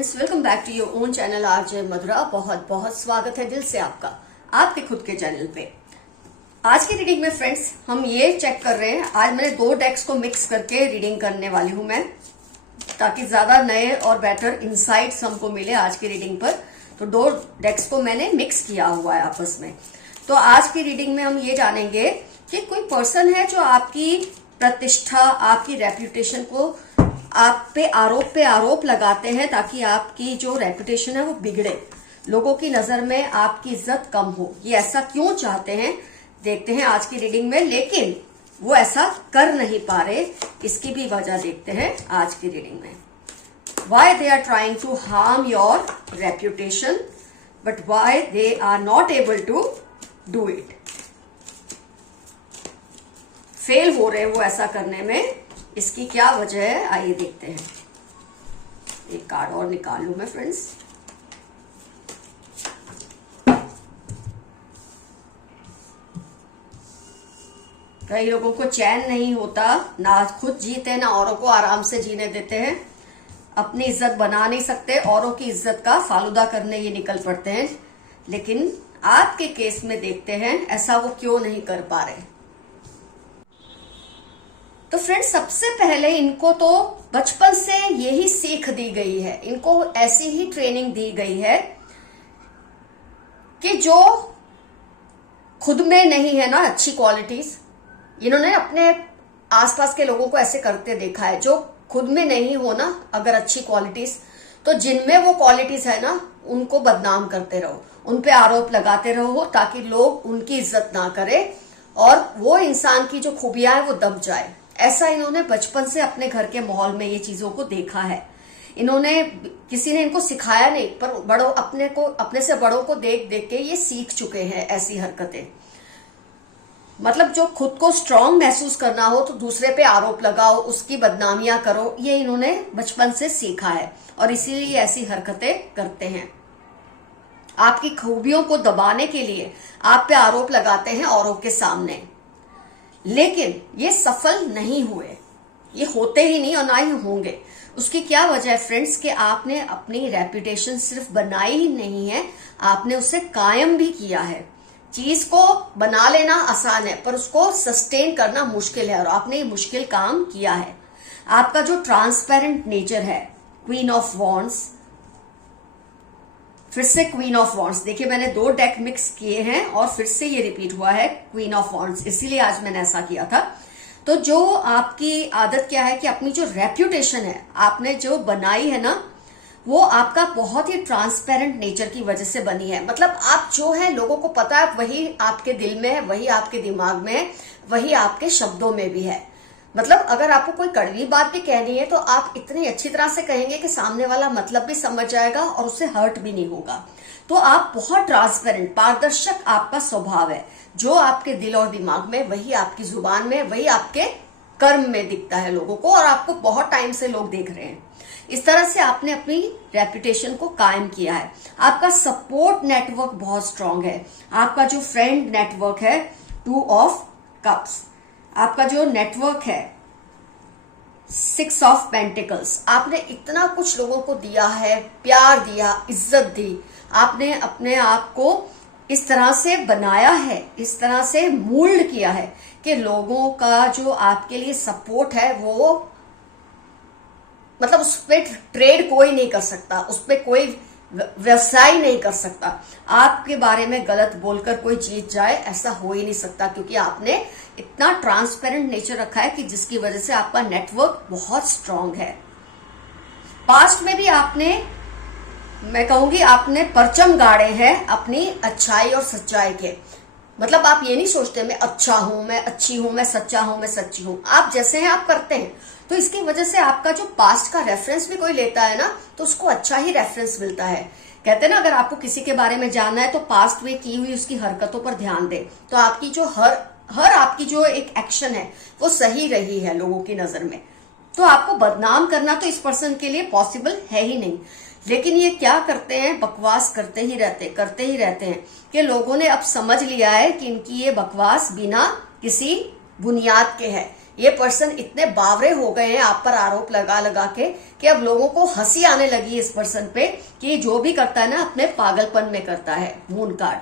Friends, welcome back to your own channel RJ Madhura. बहुत बहुत स्वागत है दिल से आपका आपके खुद के चैनल पे। आज की रीडिंग में फ्रेंड्स हम ये चेक कर रहे हैं, आज मैंने दो डेक्स को मिक्स करके रीडिंग करने वाली हूं मैं, ताकि ज्यादा नए और बेटर इंसाइट्स हमको मिले आज की रीडिंग पर। तो दो डेक्स को मैंने मिक्स किया हुआ है आपस में। तो आज की रीडिंग में हम ये जानेंगे कि कोई पर्सन है जो आपकी प्रतिष्ठा, आपकी रेप्यूटेशन को आप पे आरोप लगाते हैं, ताकि आपकी जो रेपुटेशन है वो बिगड़े, लोगों की नजर में आपकी इज्जत कम हो। ये ऐसा क्यों चाहते हैं देखते हैं आज की रीडिंग में, लेकिन वो ऐसा कर नहीं पा रहे, इसकी भी वजह देखते हैं आज की रीडिंग में। Why they are trying to harm your reputation but why they are not able to do it. Fail हो रहे वो ऐसा करने में, इसकी क्या वजह है आइए देखते हैं। एक कार्ड और निकाल लूं मैं फ्रेंड्स। कई लोगों को चैन नहीं होता, ना खुद जीते ना औरों को आराम से जीने देते हैं, अपनी इज्जत बना नहीं सकते, औरों की इज्जत का फालूदा करने ये निकल पड़ते हैं। लेकिन आपके केस में देखते हैं ऐसा वो क्यों नहीं कर पा रहे। तो फ्रेंड्स, सबसे पहले इनको तो बचपन से यही सीख दी गई है, इनको ऐसी ही ट्रेनिंग दी गई है कि जो खुद में नहीं है ना अच्छी क्वालिटीज, इन्होंने अपने आसपास के लोगों को ऐसे करते देखा है। जो खुद में नहीं हो ना अगर अच्छी क्वालिटीज, तो जिनमें वो क्वालिटीज है ना उनको बदनाम करते रहो, उन पे आरोप लगाते रहो, ताकि लोग उनकी इज्जत ना करें और वो इंसान की जो खूबियां है वो दब जाए। ऐसा इन्होंने बचपन से अपने घर के माहौल में ये चीजों को देखा है। इन्होंने, किसी ने इनको सिखाया नहीं, पर बड़ों अपने से बड़ों को देख देख के ये सीख चुके हैं ऐसी हरकतें। मतलब जो खुद को स्ट्रांग महसूस करना हो तो दूसरे पे आरोप लगाओ, उसकी बदनामियां करो, ये इन्होंने बचपन से सीखा है और इसीलिए ऐसी हरकतें करते हैं। आपकी खूबियों को दबाने के लिए आप पे आरोप लगाते हैं औरों के सामने, लेकिन ये सफल नहीं हुए, ये होते ही नहीं और ना ही होंगे। उसकी क्या वजह है फ्रेंड्स, कि आपने अपनी रेपुटेशन सिर्फ बनाई ही नहीं है, आपने उसे कायम भी किया है। चीज को बना लेना आसान है पर उसको सस्टेन करना मुश्किल है, और आपने ये मुश्किल काम किया है। आपका जो ट्रांसपेरेंट नेचर है, क्वीन ऑफ वॉन्ड्स, फिर से क्वीन ऑफ वॉन्ड्स, देखिए मैंने दो डेक मिक्स किए हैं और फिर से ये रिपीट हुआ है क्वीन ऑफ वॉन्ड्स, इसीलिए आज मैंने ऐसा किया था। तो जो आपकी आदत क्या है कि अपनी जो रेप्यूटेशन है आपने जो बनाई है ना, वो आपका बहुत ही ट्रांसपेरेंट नेचर की वजह से बनी है। मतलब आप जो है लोगों को पता है, वही आपके दिल में है, वही आपके दिमाग में है, वही आपके शब्दों में भी है। मतलब अगर आपको कोई कड़वी बात भी कहनी है तो आप इतनी अच्छी तरह से कहेंगे कि सामने वाला मतलब भी समझ जाएगा और उससे हर्ट भी नहीं होगा। तो आप बहुत ट्रांसपेरेंट, पारदर्शक आपका स्वभाव है। जो आपके दिल और दिमाग में, वही आपकी जुबान में, वही आपके कर्म में दिखता है लोगों को, और आपको बहुत टाइम से लोग देख रहे हैं। इस तरह से आपने अपनी रेपुटेशन को कायम किया है। आपका सपोर्ट नेटवर्क बहुत स्ट्रांग है। आपका जो फ्रेंड नेटवर्क है, 2 ऑफ कप्स, आपका जो नेटवर्क है 6 ऑफ पेंटिकल्स, आपने इतना कुछ लोगों को दिया है, प्यार दिया, इज्जत दी, आपने अपने आप को इस तरह से बनाया है, इस तरह से मोल्ड किया है कि लोगों का जो आपके लिए सपोर्ट है वो, मतलब उस पर ट्रेड कोई नहीं कर सकता, उस पर कोई व्यवसाय नहीं कर सकता। आपके बारे में गलत बोलकर कोई जीत जाए, ऐसा हो ही नहीं सकता, क्योंकि आपने इतना ट्रांसपेरेंट नेचर रखा है कि जिसकी वजह से आपका नेटवर्क बहुत स्ट्रांग है। पास्ट में भी आपने, मैं कहूंगी आपने परचम गाड़े हैं अपनी अच्छाई और सच्चाई के। मतलब आप ये नहीं सोचते मैं अच्छा हूं, मैं अच्छी हूं, मैं सच्चा हूं, मैं सच्ची हूं। आप जैसे हैं आप करते हैं। तो इसकी वजह से आपका जो पास्ट का रेफरेंस भी कोई लेता है ना, तो उसको अच्छा ही रेफरेंस मिलता है। कहते हैं ना, अगर आपको किसी के बारे में जानना है तो पास्ट में की हुई उसकी हरकतों पर ध्यान दे, तो आपकी जो हर आपकी जो एक एक्शन है वो सही रही है लोगों की नजर में। तो आपको बदनाम करना तो इस पर्सन के लिए पॉसिबल है ही नहीं। लेकिन ये क्या करते हैं, बकवास करते ही रहते हैं कि लोगों ने अब समझ लिया है कि इनकी ये बकवास बिना किसी बुनियाद के है। ये पर्सन इतने बावरे हो गए हैं आप पर आरोप लगा लगा के कि अब लोगों को हंसी आने लगी इस पर्सन पे कि जो भी करता है ना अपने पागलपन में करता है। मून कार्ड,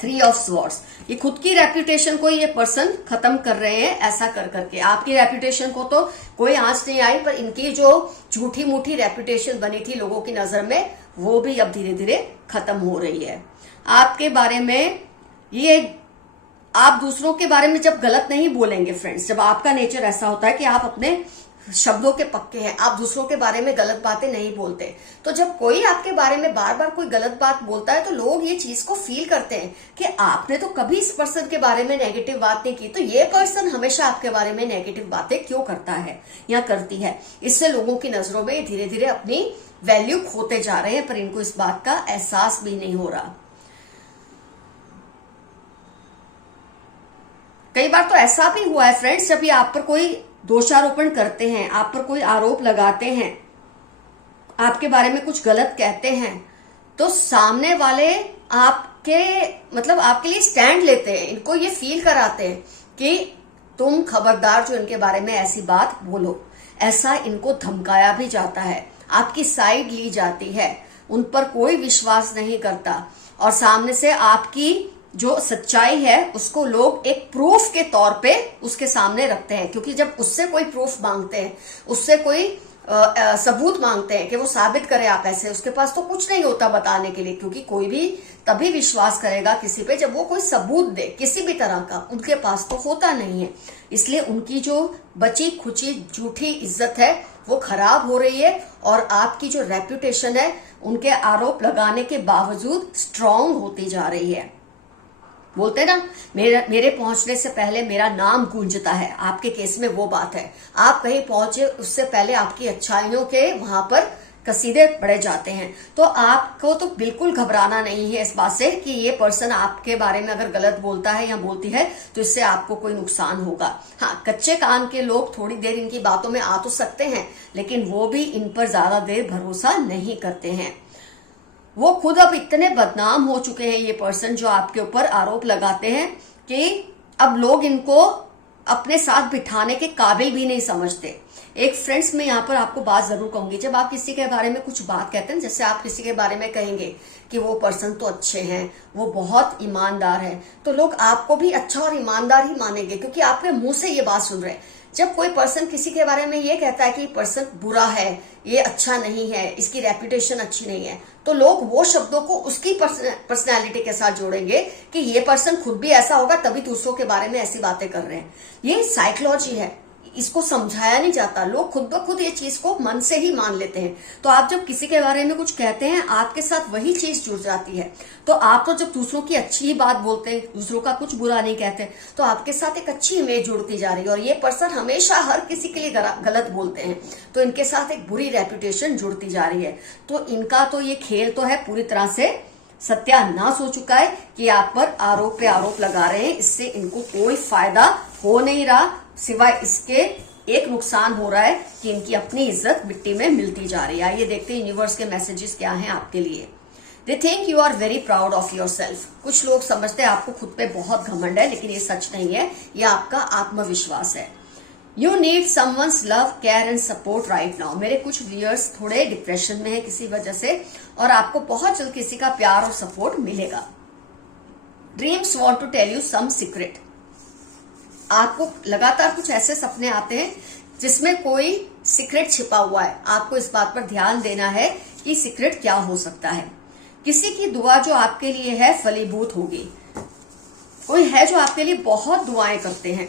3 ऑफ स्वॉर्ड्स, ये खुद की रेपुटेशन को ये पर्सन खत्म कर रहे हैं ऐसा कर करके। आपकी रेपुटेशन को तो कोई आंच नहीं आई, पर इनकी जो झूठी मूठी रेपुटेशन बनी थी लोगों की नजर में, वो भी अब धीरे धीरे खत्म हो रही है। आपके बारे में ये, आप दूसरों के बारे में जब गलत नहीं बोलेंगे फ्रेंड्स, जब आपका नेचर ऐसा होता है कि आप अपने शब्दों के पक्के हैं, आप दूसरों के बारे में गलत बातें नहीं बोलते, तो जब कोई आपके बारे में बार बार कोई गलत बात बोलता है तो लोग ये चीज को फील करते हैं कि आपने तो कभी इस पर्सन के बारे में नेगेटिव बात नहीं की, तो ये पर्सन हमेशा आपके बारे में नेगेटिव बातें क्यों करता है या करती है। इससे लोगों की नजरों में धीरे धीरे अपनी वैल्यू खोते जा रहे हैं, पर इनको इस बात का एहसास भी नहीं हो रहा। कई बार तो ऐसा भी हुआ है फ्रेंड्स, जब ये आप पर कोई दोषारोपण करते हैं, आप पर कोई आरोप लगाते हैं, आपके बारे में कुछ गलत कहते हैं, तो सामने वाले आपके मतलब आपके लिए स्टैंड लेते हैं, इनको ये फील कराते हैं कि तुम खबरदार जो इनके बारे में ऐसी बात बोलो। ऐसा इनको धमकाया भी जाता है, आपकी साइड ली जाती है, उन पर कोई विश्वास नहीं करता और सामने से आपकी जो सच्चाई है उसको लोग एक प्रूफ के तौर पे उसके सामने रखते हैं, क्योंकि जब उससे कोई प्रूफ मांगते हैं, उससे कोई सबूत मांगते हैं कि वो साबित करे आप ऐसे, उसके पास तो कुछ नहीं होता बताने के लिए, क्योंकि कोई भी तभी विश्वास करेगा किसी पे जब वो कोई सबूत दे किसी भी तरह का, उनके पास तो होता नहीं है। इसलिए उनकी जो बची खुची झूठी इज्जत है वो खराब हो रही है और आपकी जो रेपुटेशन है उनके आरोप लगाने के बावजूद स्ट्रांग होती जा रही है। बोलते ना, मेरे पहुंचने से पहले मेरा नाम गूंजता है, आपके केस में वो बात है। आप कहीं पहुंचे उससे पहले आपकी अच्छाइयों के वहां पर कसीदे पड़े जाते हैं। तो आपको तो बिल्कुल घबराना नहीं है इस बात से कि ये पर्सन आपके बारे में अगर गलत बोलता है या बोलती है तो इससे आपको कोई नुकसान होगा। हाँ, कच्चे कान के लोग थोड़ी देर इनकी बातों में आ तो सकते हैं, लेकिन वो भी इन पर ज्यादा देर भरोसा नहीं करते हैं। वो खुद अब इतने बदनाम हो चुके हैं ये पर्सन जो आपके ऊपर आरोप लगाते हैं कि अब लोग इनको अपने साथ बिठाने के काबिल भी नहीं समझते। एक फ्रेंड्स, मैं यहाँ पर आपको बात जरूर कहूंगी, जब आप किसी के बारे में कुछ बात कहते हैं, जैसे आप किसी के बारे में कहेंगे कि वो पर्सन तो अच्छे हैं, वो बहुत ईमानदार है, तो लोग आपको भी अच्छा और ईमानदार ही मानेंगे क्योंकि आपके मुंह से ये बात सुन रहे हैं। जब कोई पर्सन किसी के बारे में ये कहता है कि पर्सन बुरा है, ये अच्छा नहीं है, इसकी रेपुटेशन अच्छी नहीं है, तो लोग वो शब्दों को उसकी पर्सनैलिटी के साथ जोड़ेंगे कि ये पर्सन खुद भी ऐसा होगा तभी दूसरों के बारे में ऐसी बातें कर रहे हैं। ये साइकोलॉजी है, इसको समझाया नहीं जाता, लोग खुद ब खुद ये चीज को मन से ही मान लेते हैं। तो आप जब किसी के बारे में कुछ कहते हैं आपके साथ वही चीज जुड़ जाती है। तो आप तो जब दूसरों की अच्छी ही बात बोलते हैं, दूसरों का कुछ बुरा नहीं कहते, तो आपके साथ एक अच्छी इमेज जुड़ती जा रही है। और ये पर्सन हमेशा हर किसी के लिए गलत बोलते हैं, तो इनके साथ एक बुरी रेपुटेशन जुड़ती जा रही है। तो इनका तो ये खेल तो है पूरी तरह से सत्यानाश हो चुका है कि आप पर आरोप पे आरोप लगा रहे हैं। इससे इनको कोई फायदा हो नहीं रहा, सिवाय इसके एक नुकसान हो रहा है कि इनकी अपनी इज्जत मिट्टी में मिलती जा रही है। आइए देखते हैं यूनिवर्स के मैसेजेस क्या हैं आपके लिए। They think you are very proud of yourself. कुछ लोग समझते हैं आपको खुद पे बहुत घमंड है, लेकिन ये सच नहीं है, ये आपका आत्मविश्वास है। You need someone's love, care and support right now. मेरे कुछ व्यूअर्स थोड़े डिप्रेशन में है किसी वजह से, और आपको बहुत जल्द किसी का प्यार और सपोर्ट मिलेगा। Dreams want to tell you some secret. आपको लगातार कुछ ऐसे सपने आते हैं जिसमें कोई सीक्रेट छिपा हुआ है। आपको इस बात पर ध्यान देना है कि सीक्रेट क्या हो सकता है। किसी की दुआ जो आपके लिए है फलीभूत होगी। कोई है जो आपके लिए बहुत दुआएं करते हैं,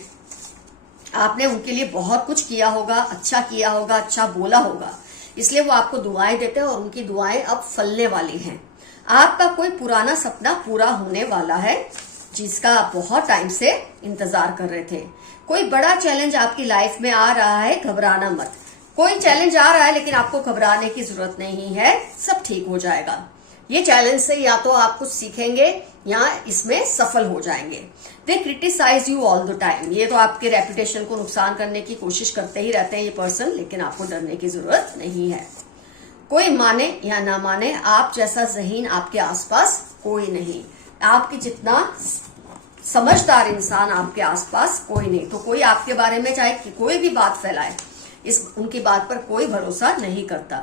आपने उनके लिए बहुत कुछ किया होगा, अच्छा किया होगा, अच्छा बोला होगा, इसलिए वो आपको दुआएं देते हैं और उनकी दुआएं अब फलने वाली हैं। आपका कोई पुराना सपना पूरा होने वाला है जिसका आप बहुत टाइम से इंतजार कर रहे थे। कोई बड़ा चैलेंज आपकी लाइफ में आ रहा है, घबराना मत। कोई चैलेंज आ रहा है लेकिन आपको घबराने की जरूरत नहीं है, सब ठीक हो जाएगा। ये चैलेंज से या तो आप कुछ सीखेंगे या इसमें सफल हो जाएंगे। They criticize you all the time. ये तो आपके रेपुटेशन को नुकसान करने की कोशिश करते ही रहते हैं ये पर्सन, लेकिन आपको डरने की जरूरत नहीं है। कोई माने या ना माने, आप जैसा ज़हीन आपके आसपास कोई नहीं। आपके जितना समझदार इंसान आपके आसपास कोई नहीं। तो कोई आपके बारे में चाहे कोई भी बात फैलाए, उनकी बात पर कोई भरोसा नहीं करता।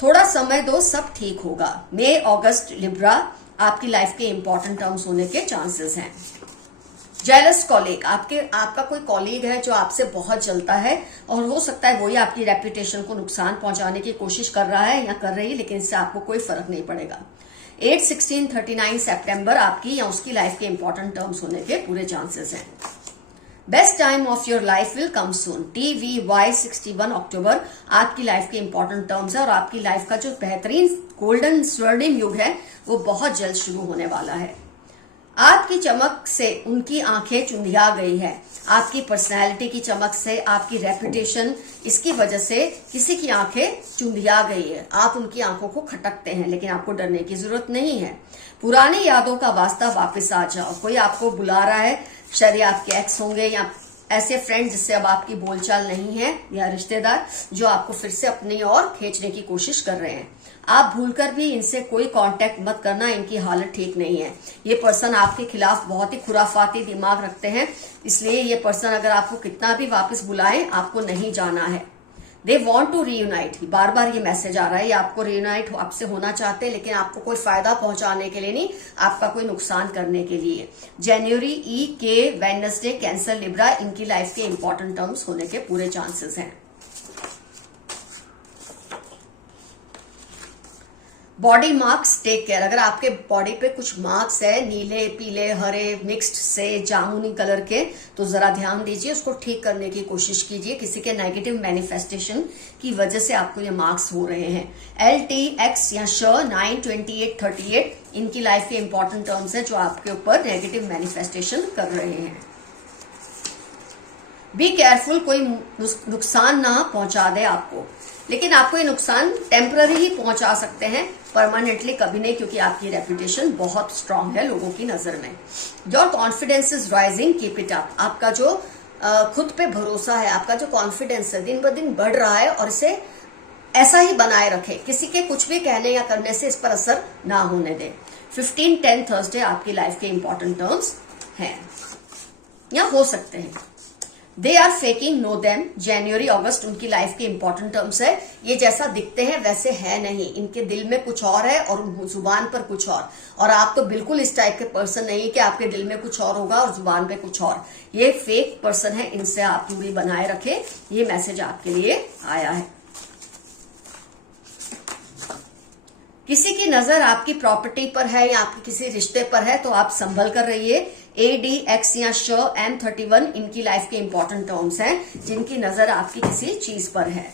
थोड़ा समय दो, सब ठीक होगा। मई अगस्त लिब्रा आपकी लाइफ के इंपॉर्टेंट टर्म्स होने के चांसेस हैं। जेलस कॉलीग, आपका कोई कॉलीग है जो आपसे बहुत जलता है और हो सकता है वही आपकी रेपुटेशन को नुकसान पहुंचाने की कोशिश कर रहा है या कर रही है, लेकिन इससे आपको कोई फर्क नहीं पड़ेगा। 8, 16, 39 सितंबर आपकी या उसकी लाइफ के इंपॉर्टेंट टर्म्स होने के पूरे चांसेस हैं। Best time of your life will come soon. TVY 61 अक्टूबर आपकी लाइफ के इंपॉर्टेंट टर्म्स है और आपकी लाइफ का जो बेहतरीन गोल्डन स्वर्णिम युग है वो बहुत जल्द शुरू होने वाला है। आपकी चमक से उनकी आंखें चुंधिया गई है। आपकी पर्सनैलिटी की चमक से, आपकी रेपुटेशन, इसकी वजह से किसी की आंखें चुंधिया गई है। आप उनकी आंखों को खटकते हैं, लेकिन आपको डरने की जरूरत नहीं है। पुरानी यादों का वास्ता वापस आ जाओ। कोई आपको बुला रहा है, शायद आपके एक्स होंगे या ऐसे फ्रेंड जिससे अब आपकी बोलचाल नहीं है, या रिश्तेदार जो आपको फिर से अपनी ओर खींचने की कोशिश कर रहे हैं। आप भूलकर भी इनसे कोई कांटेक्ट मत करना, इनकी हालत ठीक नहीं है। ये पर्सन आपके खिलाफ बहुत ही खुराफाती दिमाग रखते हैं, इसलिए ये पर्सन अगर आपको कितना भी वापस बुलाए, आपको नहीं जाना है। दे वॉन्ट टू रीयूनाइट, बार बार ये मैसेज आ रहा है, ये आपको रीयूनाइट आपसे होना चाहते हैं, लेकिन आपको कोई फायदा पहुंचाने के लिए नहीं, आपका कोई नुकसान करने के लिए। जनवरी के वेडनेसडे कैंसर लिब्रा इनकी लाइफ के इंपॉर्टेंट टर्म्स होने के पूरे चांसेस हैं। Body marks, take care. अगर आपके बॉडी पे कुछ मार्क्स है, नीले, पीले, हरे, मिक्स्ड से जामुनी कलर के, तो जरा ध्यान दीजिए, उसको ठीक करने की कोशिश कीजिए। किसी के नेगेटिव मैनिफेस्टेशन की वजह से आपको ये मार्क्स हो रहे हैं। LTX या 9, 28, 38 इनकी लाइफ के इंपॉर्टेंट टर्म्स है जो आपके ऊपर नेगेटिव मैनिफेस्टेशन कर रहे हैं। बी केयरफुल, कोई नुकसान ना पहुंचा दे आपको, लेकिन आपको ये नुकसान टेम्पररी ही पहुंचा सकते हैं, परमानेंटली कभी नहीं, क्योंकि आपकी रेपुटेशन बहुत स्ट्रांग है लोगों की नजर में। Your confidence is rising, keep it up. आपका जो खुद पे भरोसा है, आपका जो कॉन्फिडेंस है दिन ब दिन बढ़ रहा है और इसे ऐसा ही बनाए रखे। किसी के कुछ भी कहने या करने से इस पर असर ना होने दे। 15-10 थर्सडे आपकी लाइफ के इंपॉर्टेंट टर्म्स हैं या हो सकते हैं। They are faking, know them, जनवरी अगस्त उनकी लाइफ के इंपॉर्टेंट टर्म्स है। ये जैसा दिखते हैं वैसे है नहीं, इनके दिल में कुछ और है और जुबान पर कुछ और आप तो बिल्कुल इस टाइप के पर्सन नहीं कि आपके दिल में कुछ और होगा और जुबान पे कुछ और। ये फेक पर्सन है, इनसे आप दूरी बनाए रखें। ये मैसेज आपके लिए आया है। किसी की नजर आपकी प्रॉपर्टी पर है या आपके किसी रिश्ते पर है तो आप संभल कर रहिए। ADX या M31 इनकी लाइफ के इंपॉर्टेंट टर्म्स हैं जिनकी नजर आपकी किसी चीज पर है।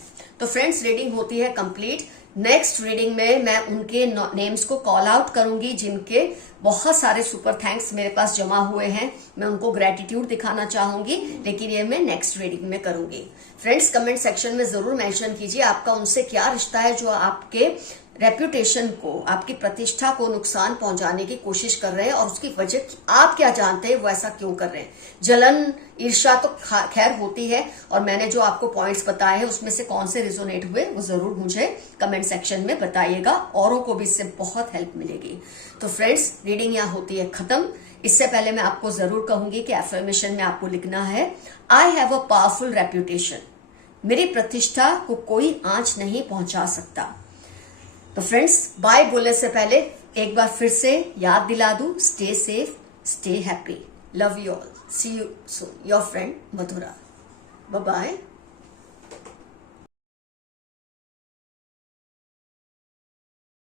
तो फ्रेंड्स, रीडिंग होती है कंप्लीट। नेक्स्ट रीडिंग में मैं उनके नेम्स को कॉल आउट करूंगी जिनके बहुत सारे सुपर थैंक्स मेरे पास जमा हुए हैं। मैं उनको ग्रेटिट्यूड दिखाना चाहूंगी, लेकिन ये मैं नेक्स्ट रीडिंग में करूंगी। फ्रेंड्स, कमेंट सेक्शन में जरूर मेंशन कीजिए आपका उनसे क्या रिश्ता है जो आपके रेप्यूटेशन को, आपकी प्रतिष्ठा को नुकसान पहुंचाने की कोशिश कर रहे हैं और उसकी वजह आप क्या जानते हैं वो ऐसा क्यों कर रहे हैं। जलन, ईर्ष्या तो खैर होती है और मैंने जो आपको पॉइंट्स बताए हैं उसमें से कौन से रिजोनेट हुए वो जरूर मुझे कमेंट सेक्शन में बताइएगा, औरों को भी इससे बहुत हेल्प मिलेगी। तो फ्रेंड्स, रीडिंग यहाँ होती है खत्म। इससे पहले मैं आपको जरूर कहूंगी कि एफर्मेशन में आपको लिखना है, I have a powerful reputation. मेरी प्रतिष्ठा को कोई आंच नहीं पहुंचा सकता। तो फ्रेंड्स, बाय बोलने से पहले एक बार फिर से याद दिला दूं, stay safe, stay happy, love you all, see you soon, your friend Madhura, bye bye.